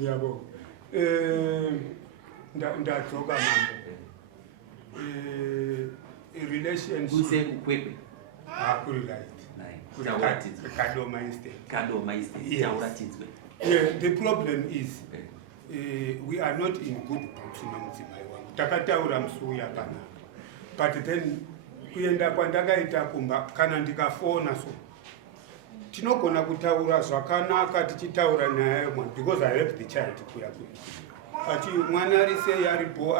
Yabo. Ndadzoka mambo. Relationship. Kuse kukwekwe. Kuri right. Kadoma instead. Yeah, the problem is we are not in good books nomudzimai wangu. Takataura musuya pana. But then kuenda kwandakaita kumba kana ndikafona so tinogona kutaura zvakanaka tichitaura naye because I have the child kuya ati mwana ari sei aripo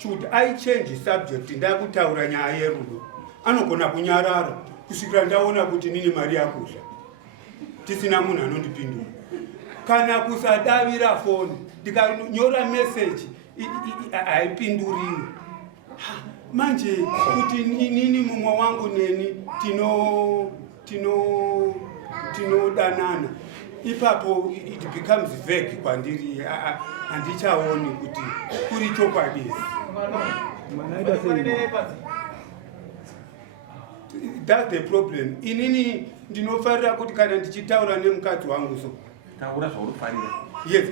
should I change subject ndakutaura nyaya yerudo anogona kunyarara kusvikira ndaona kuti nini mari yakuzha tisina munhu anondipindura kana kusadavira foni ndikanyora message haipinduriwi manje kuti nini mumwe wangu neni tinodanana ipapo it becomes vague kwandiri handichaoni kuti kuri chokwadi. That's the problem. Inini ndinofarira kuti kana ndichitaura nemukadzi wangu so taura zvaunofarira. Yes,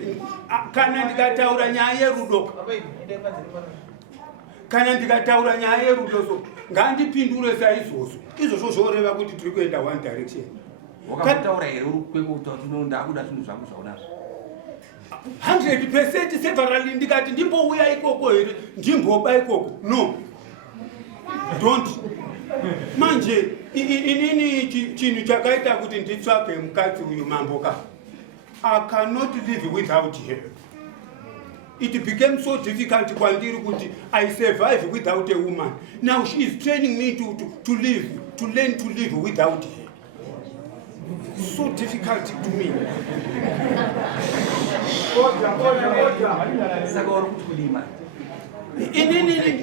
kana ndikataura nyaya yerudo so ngandipindure saizvozvo izvozvo zvoreva kuti tiri kuenda one direction. Wakataura here uri kwekuti ndakuda zvinhu zvangu zvaunazvo 100% severally ndikati ndimbouya ikoko here ndimboba ikoko no don't manje inini chinhu chakaita kuti nditsvake mukadzi uyu mamboka I cannot live without her. It became so difficult kwandiri kuti I survive without a woman. Now she is training me to learn to live without her. So difficult to me.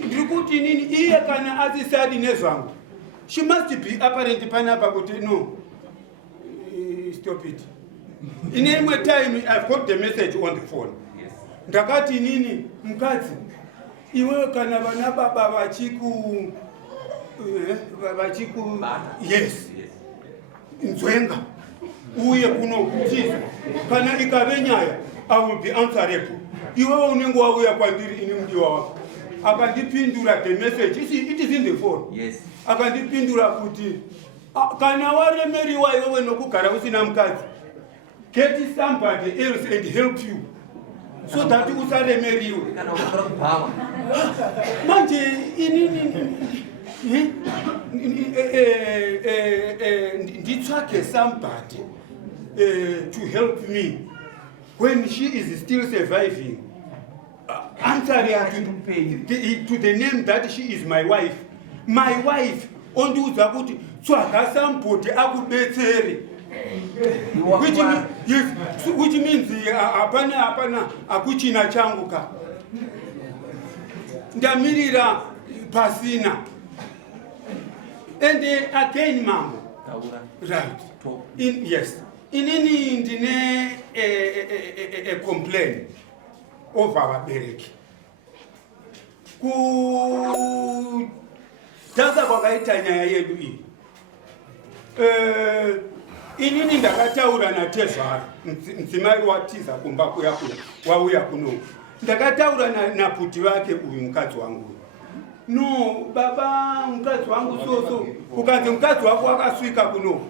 Ndikuti nini iye kana azisadi nezvangu. She must be apparent panapa kuti no. Stop it. In any time I've got the message on the phone. Yes. Ndakati nini mukadzi iwe kana vana baba vachiku yes nzwenga uye kunokutiza kana ikave nyaya I will be answerable. Iwe unenge wauya kwandiri ini mudiwa wako akandipindura the message it is in the phone. Yes. Akandipindura kuti kana waremeriwa iwewe nokugara usina mukadzi get somebody else and help you so that usaremeriwe manje inini nditsvake somebody to help me when she is still surviving answering to the name that she is my wife ondiudza kuti tsvaga somebody akubetsere. Which means hapana akuchina changu ka ndamirira pasina and again mambo right yes inini ndine a complaint over vabereki kutadza kwakaita nyaya yedu iyi inini ndakataura natezvaro mudzimai watiza kumba kuya wauya kuno ndakataura naputi vake uyu mukadzi wangu no baba mukadzi wangu so ukanzi mukadzi wako wakasvika kuno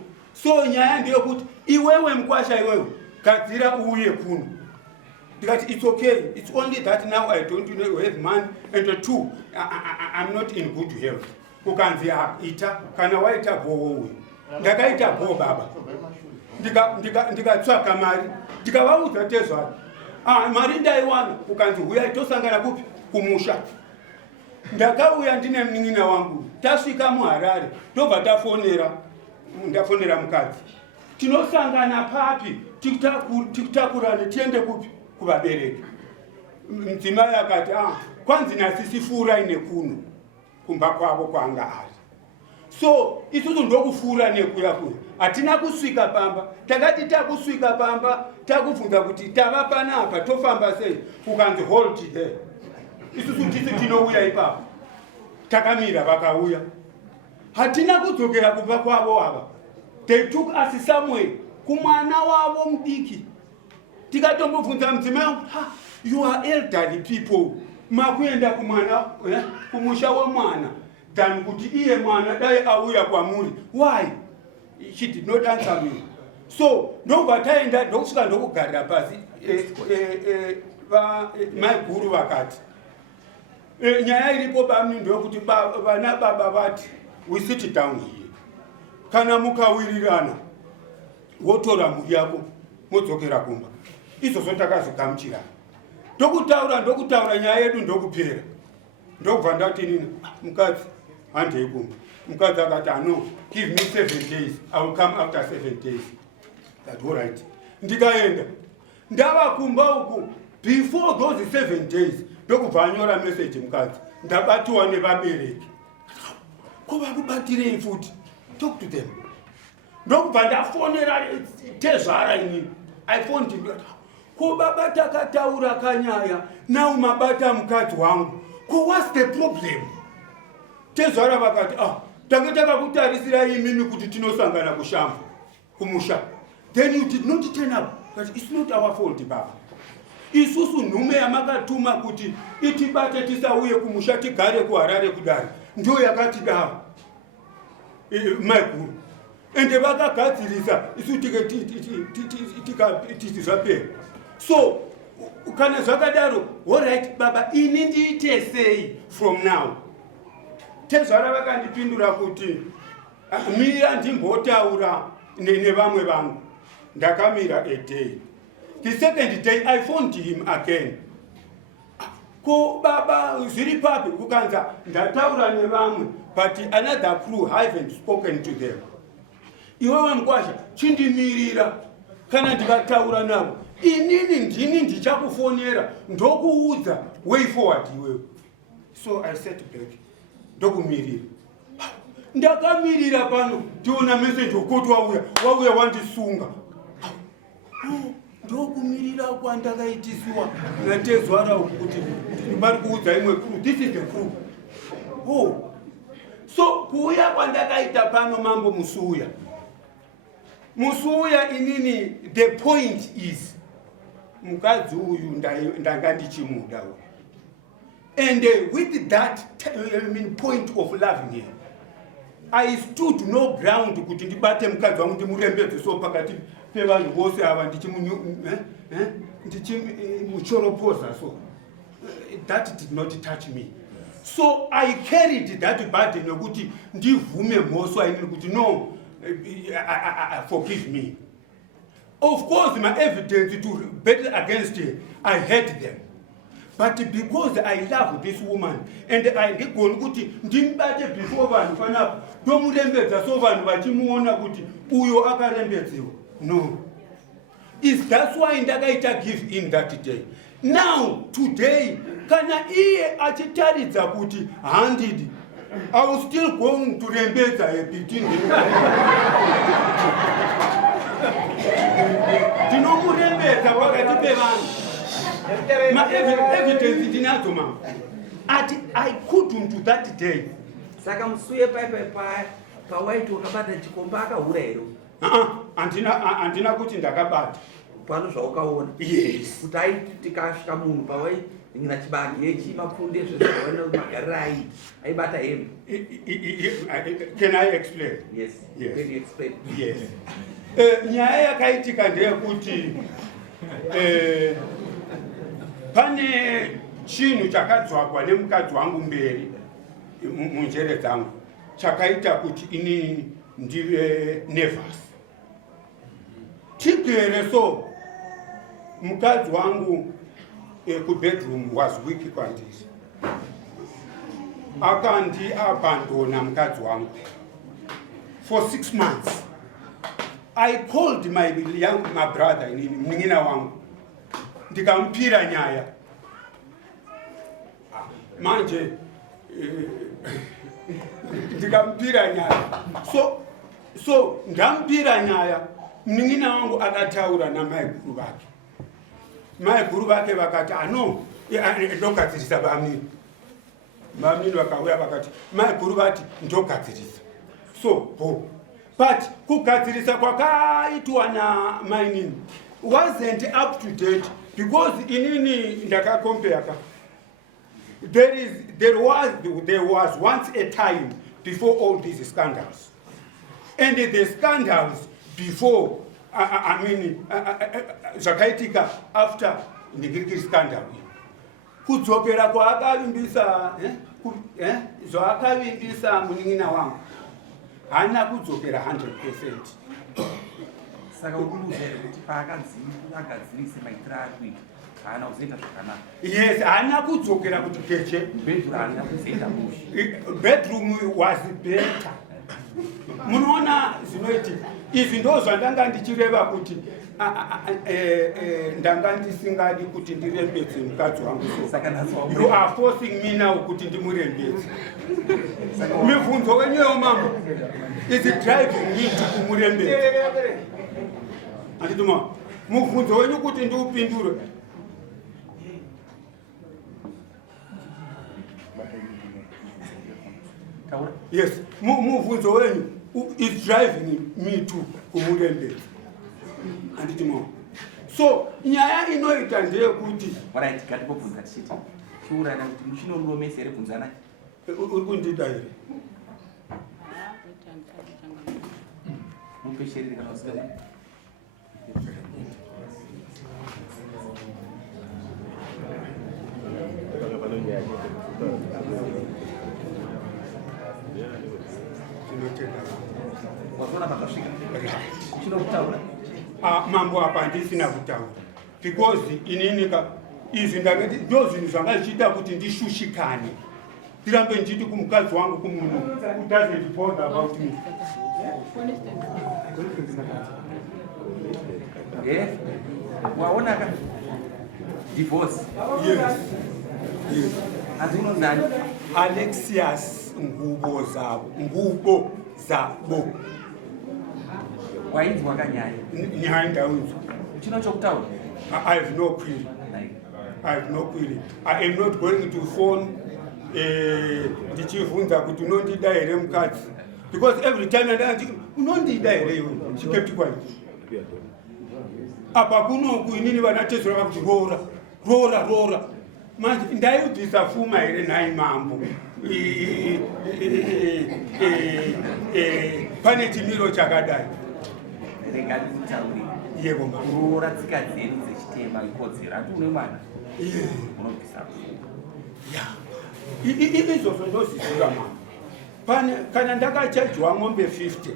so nyaya ndeyekuti iwewe mukwasha iwewe gadzira uuye kuno ndikati it's okay it's only that now I don't have money and two I'm not in good health ukanzi ita kana waita bowo ndakaita bo baba ndikatsvaka mari ndikavaudza tezvaro mari ndaiwana ukanzi uya tosangana kupi kumusha ndakauya ndine munin'ina wangu tasvika muHarare tobva ndafonera mukadzi tinosangana papi tikutakurane tiende kupi kuvabereki mudzimai akati kwanzi nasisi fuurai nekuno kumba kwavo kwanga ari so isusu ndokufuura nekuya kuya hatina kusvika pamba takati takusvika pamba takubvunza kuti tava panapa tofamba sei ukanzi hold there isusu tisi tinouya ipapo takamira vakauya hatina kudzokera kumba kwavo ava they took us somewhere kumwana wavo mudiki. Tikatombobvunza mudzimai wangu, you are elderly people, makuenda kumwana kumusha wemwana than kuti iye mwana dai auya kwamuri. Why? She did not answer me. So ndobva taenda ndokusvika ndokugarira pasi. Mai guru vakati nyaya iripo bamni ndokuti vana baba vati we sit down here, kana mukawirirana wotora mhuri yako modzokera kumba. Izvozvo takazogamuchirana ndokutaura nyaya yedu ndokupera. Ndobva ndati nini mukadzi handei kumba. Mukadzi akati no, give me 7 days, I will come after 7 days. That's all right. Ndikaenda ndava kumba uku before those 7 days ndokubva anyora message mukadzi, ndabatiwa nevabereki. Ko vakubatirei futi? Talk to them. Ndokubva ndafonera Tezvara inini. I phoned him. Ko baba takataura kanyaya, now mabata mukadzi wangu. Ko what's the problem? Tezvara vakati tanga takakutarisira imimi kuti tinosangana kushamba kumusha. Then you did not turn up. But it's not our fault baba. Isusu nhume yamakatuma kuti itibate tisauye kumusha tigare kuHarare kudari ndio yakatida maikuru. Ende vakagadzirisa isu tikatizvape. So kana zvakadaro, all right baba, ini ndiite sei from now? Tezvara vakandipindura kuti mira ndimbotaura nevamwe vangu. Ndakamira a day. The second day I phoned him again. Ko baba zviri papi? Kukanza ndataura nevamwe, but another crew haven't spoken to them. Iwe vankwasha chindimirira kana ndikataura navo. Inini ndini ndichakufonera ndokuudza way forward iwewe. So I sat back. Ndokumirira. Ndakamirira pano ndiona message wokoti wauya wandisunga. Ndokumirira kwandakaitisiwa naTezvara kuti vari kuudza imwe crew. This is the crew. So kuuya kwandakaita pano mambo musuya inini, the point is mukadzi uyu ndanga ndichimuda. And with that point of loving him, I stood no ground kuti ndibate mukadzi wangu ndimurembedze so pakati pevanhu vose ava ndichimuchoropoza. So that did not touch me. So I carried that burden nokuti ndivume mhosva inini kuti no, forgive me. Of course my evidence to battle against her, I had them. But because I love this woman and I ndigoni kuti ndimbate before vanhu panapo ndomurembedza so vanhu vachimuona kuti uyo akarembedziwa. No. Is that's why ndakaita give in that day. Now today kana iye achitaridza kuti handidi, I will still going to rembedza a bit. Ndinomurembedza pakati pevanhu. My evidence ndinadzo mama. I couldn't do that day. Saka musuye pawaiti wakabata chikomba akahura ero. Andina kuti ndakabata. Pano zvaukaona. Yes. Kuti aiti tikasvika munhu pawaiti ngina chibandi yechimafunde zvezvaona magarira aibata hembe. Can I explain? Yes. Yes. Can you explain? Yes. Nyaya yakaitika ndeyekuti pane chinhu chakadzwagwa nemukadzi wangu mberi munjere dzangu chakaita kuti inini ndive nervous. Tigere so mukadzi wangu kubedroom was weak kwandiri. Akandiabandona mukadzi wangu for 6 months. I called my brother inini munin'ina wangu ndikampira nyaya. Manje ndikampira nyaya. So ndampira nyaya, munin'ina wangu akataura namaiguru vake. Maiguru vake vakati no, ndogadzirisa bamini. Bamini vakauya vakati maiguru vati ndogadzirisa. So but kugadzirisa kwakaitwa namainini wasn't up to date, because inini ndakakompea ka there was once a time before all these scandals, and the scandals before zvakaitika after the scandal, kudzokera kwaakavimbisa zvaakavimbisa munin'ina wangu haana kudzokera 100%. Saka ukuluzere kuti paakadzirise maitiro akuita haana kuzoita zvakanaka. Yes, haana kudzokera kuti keche. Bedroom haana kuzoita bushi. Bedroom was better. Munoona zvinoitika. Izvi ndo zvandanga ndichireva kuti ndanga ndisingadi kuti ndirembedze mukadzi wangu. You are forcing me now kuti ndimurembedze. Mibvunzo wenyu yomama is driving me to kumurembedza. Andituma mubvunzo wenyu kuti ndiupindure. Yes, mubvunzo wenyu is driving me to kumurembedza. Andituma. So nyaya inoita ndeyekuti right katibobvunza tichiti chiurana kuti muchinoromesa here bvunzana uri kundida here mupesherere kana usika wazona pakasvika chinokutaura mambo apa ndisina kutaura, because ininika izvi ndangati ndo zvinhu zvanga zvichiita kuti ndishushikane ndirambe ndichiti kumukadzi wangu kumunhu who doesn't bother about me. Waona ka divorce? Yes. Yes. Azvinonzani Alexius ngubo zabo wainzwa kanyaya nyaya ndaunzwa chino chokutaura. I have no query. I have no query. I am not going to phone ndichivunza kuti unondida here mukadzi, because every time ndati unondida here iwe, she kept quiet. Apa kunoku inini vanatezera vakuti rora manje ndaibvisa pfuma here nhai mambo pane chimiro chakadai. Rega ndikutaurire. Yebo mama. Kuroora tsika dzedu dzechitema ikodzero ati une mwana unobvisa izvozvo ndozvizira mama. Kana ndakachajwa mombe 50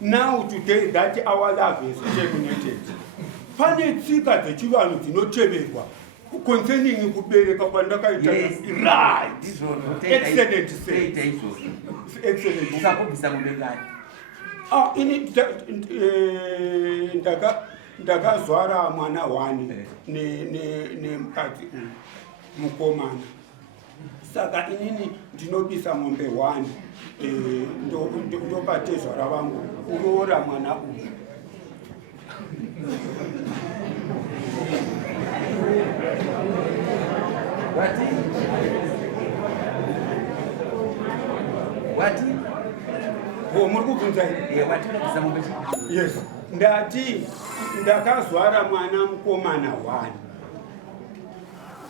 now today that our love is terminated, pane tsika dzechivanhu dzinoteverwa concerning kubereka kwandakaita. Right. Excellent. Excellent. Usakubvisa mubengani. Ini ndakazvara mwana 1 nemukadzi mukomana, saka inini ndinobisa mombe 1 ndopatezvara vangu kuroora mwana uyu. Wati? Muri kubvunza here? Yes. Ndati ndakazvara mwana mukomana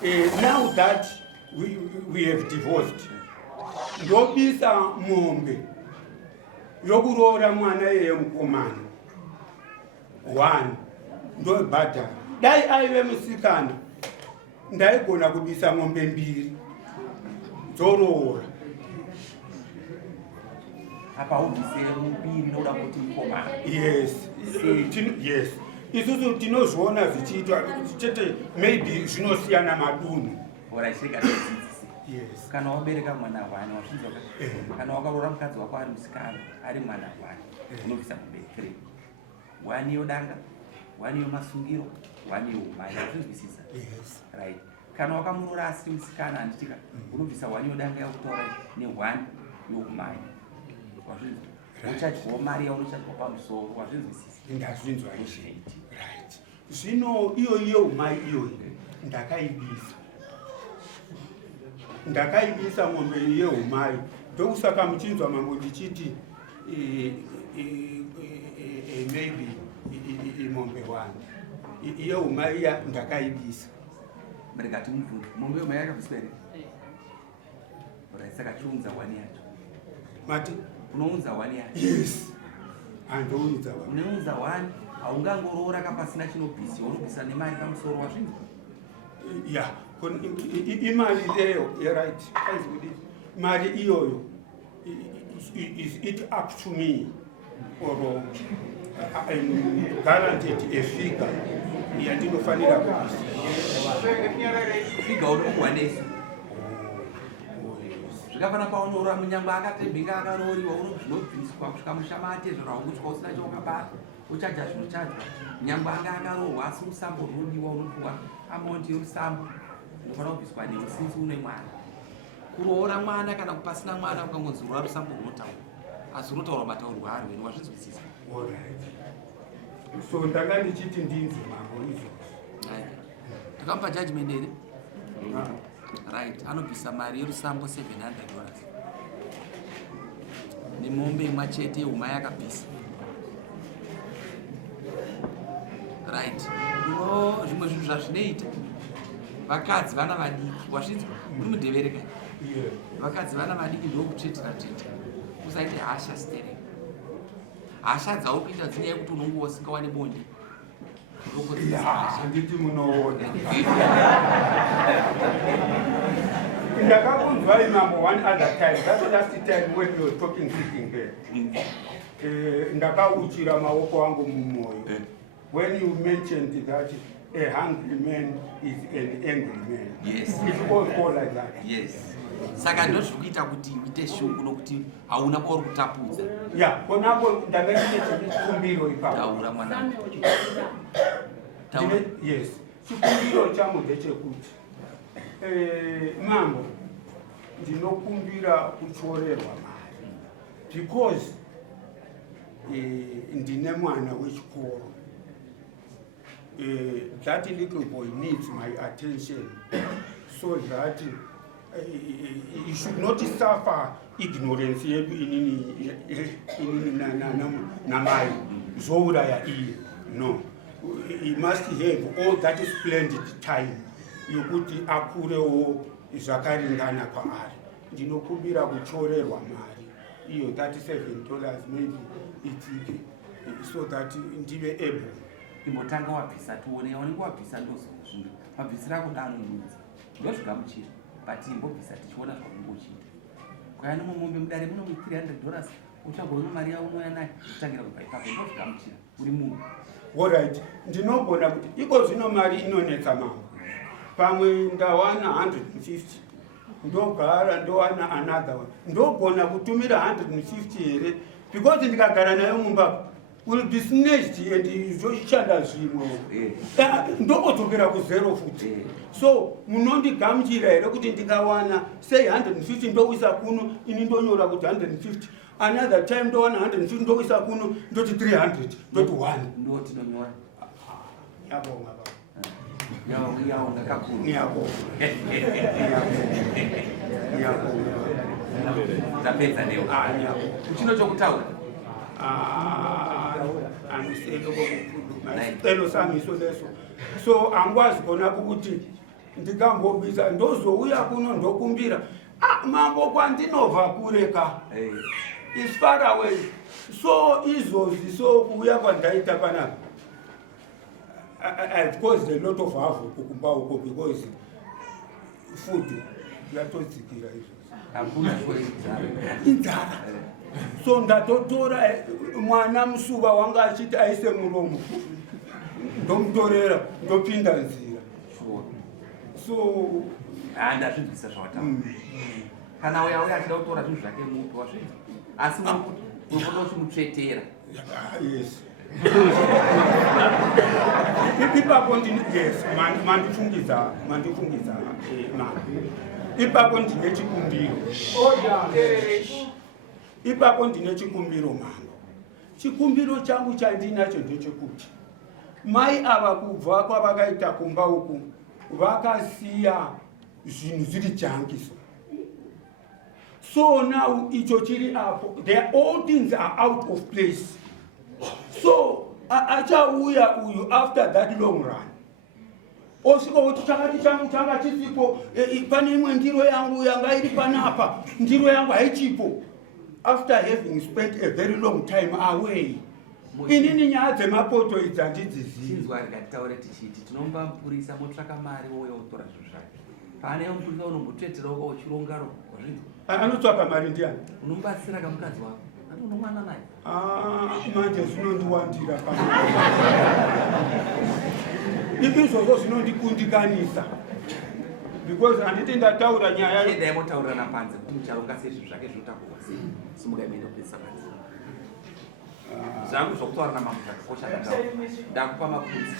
1. Now that we have divorced, ndobisa mombe yokuroora mwana yeye mukomana 1 ndobhadhara. Dai aive musikana ndaigona kubisa mombe 2 dzoroora. Apa ubvisire mubiri noda kuti mukomana. Yes. Yes. Isusu tinozviona zvichiitwa chete maybe zvinosiyana madunhu. Orashika dzidzisi. Yes. Kana wabereka mwana 1 wasvinzwa kana wakaroora mukadzi wako ari musikana ari mwana 1 unobvisa mombe 3. 1 yodanga, 1 yomasungiro, 1 yeumai. Azvinzwisisa? Yes. Right. Kana wakamuroora asiri musikana anditika unobvisa 1 yodanga yakutora ne1 yeumai. Uchadyawo mari yaunochadyawo pamusoro. Wazvinzwisisa? Ndazvinzwa izvi. Right. Zvino iyo umai iyoyi ndakaibisa mombe yeumai. Ndokusaka muchinzwa mambo ndichiti maybe mombe wangu iyo umaiya ndakaibisa mrekati mvunzi mombe umaiya yakabiswa here saka chiunza wani yacho mati unounza wani yacho yes andounza wani unounza wani haungangoroora kapasina chinobhisi unobhisa nemari pamusoro wazvinhu ya imari leyo right aizikudi mari iyoyo is it up to me or guaranteed a figure yandinofanira kubhisa figure unokuwaneso zvakafana paunorora munyangwe akatembinga akaroriwa unobviswa kusvika mushamate zviro haungusvika usina chaukabata uchaja zvinochadzwa nyangwe anga akarorwa asi usambo runodiwa unopiwa amaundi yerusambo unofanira kubviswa neusinzi une mwana kuroora mwana kana kupasina mwana ukangonzi rura rusambo runotaura asi runotaura mataurwa arwene wazvinzwisisa so ndanga ndichiti ndinzi mambo izvo takamupa judgment here right anobvisa mari yerusambo $700 nemombe imwe chete yehuma yakabvisa right zvimwe zvinhu zvazvinoita vakadzi vana vadiki wazvinzwa uri mudhevereka vakadzi vana vadiki ndokutsvetera usaite hasha stereka hasha dzauri kuita dzinyaya yekuti unonge usingawane bonde handiti munoona ndakakunzwai mambo one other time that last time when you were talking sitting there ndakauchira maoko angu mumoyo when you mentioned that a hungry man is an angry man. Yes. It's all like that. Yes. Saka ndozvikuita kuti uite shungu nokuti hauna kwauri kutapudza. Yeah, konapo ndakachite chikumbiro ipapo. Taura mwana. Yes. Chikumbiro changu ndechekuti mambo ndinokumbira kuchorerwa mari because ndine mwana wechikoro. That little boy needs my attention so that he should not suffer ignorance namai zouraya iye. No, he must have all that splendid time yokuti akurewo zvakaringana kwaari. Ndinokumbira kuchorerwa mari iyo $37 maybe itike so that ndive able. Imbotanga wabvisa tuone wanenge wabvisa ndozvino mabvisira kudano ndudzi ndozvikamuchira but imbobvisa tichiona zvaungochita kwaya nomumombe mudare muno $300 uchagoona mari yawo unoya nayo kutangira kubva ipapo ndozvikamuchira uri munhu. Alright, ndinogona kuti iko zvino mari inonetsa mambo pamwe ndawana 150 ndogara ndowana another one ndogona kutumira 150 here because ndikagara nayo mumba will be snatched and izoshanda zvimwe ndokodzokera ku0 futi. So munondigamuchira here kuti ndikawana say 150 ndoisa kuno ini ndonyora kuti 150 another time ndowana 150 ndoisa kuno ndoti 300 ndoti 1 ndoti nonyora yabonga yawo ngakakuru yabonga tapedza leo uchino chokutaura andiselo samiso leso so angwazi kona kuti ndikangobisa ndozouya kuno ndokumbira mambo kwandinobva kureka is far away so izvozvi so kuuya kwandaita panapa I've caused a lot of havoc kumba uko because food yatodzikira izvozvi inzara. So ndatotora mwana musuva wanga achiti aise muromo ndomutorera ndopinda nzira so ndazvinzwisa zvawataura kana uya achida kutora zvinhu zvake mupi wazvinzwa asi urikuda uchimutsvetera. Yes. Ipapo yes mandifungidza ipapo ndine chikumbiro. Ipapo ndine chikumbiro mambo. Chikumbiro changu chandinacho ndechekuti mai ava kubva kwavakaita kumba uku vakasiya zvinhu zviri jangiso. So now ichochiri apo, all things are out of place. So achauya uyu after that long run. Osiko kuti chakati changu changa chisipo, pane imwe ndiro yangu yanga iri panapa, ndiro yangu haichipo. After having spent a very long time away. Inini nyaya dzemapoto idzi handidzizivi. Chinzwa rikataura tichiti tinomba mupurisa motsvaka mari wouya utora zvinhu zvake. Pane mupurisa unombotoeterawo uchironga zvinhu. Anotsvaka mari ndiani? Unombatsira kamukadzi wako. Unomwana naye. Manje zvinondiwandira pano. Izvozvo zvinondikundikanisa. Because handiti ndataura nyaya idai motaurirana panze kuti mucharonga sei zvinhu zvake zvinotakurwa sei. Simuka imeenda kupedzisa panze. Zvangu zvokutaura namambo zvakakosha ndataura. Ndakupa mapurisa.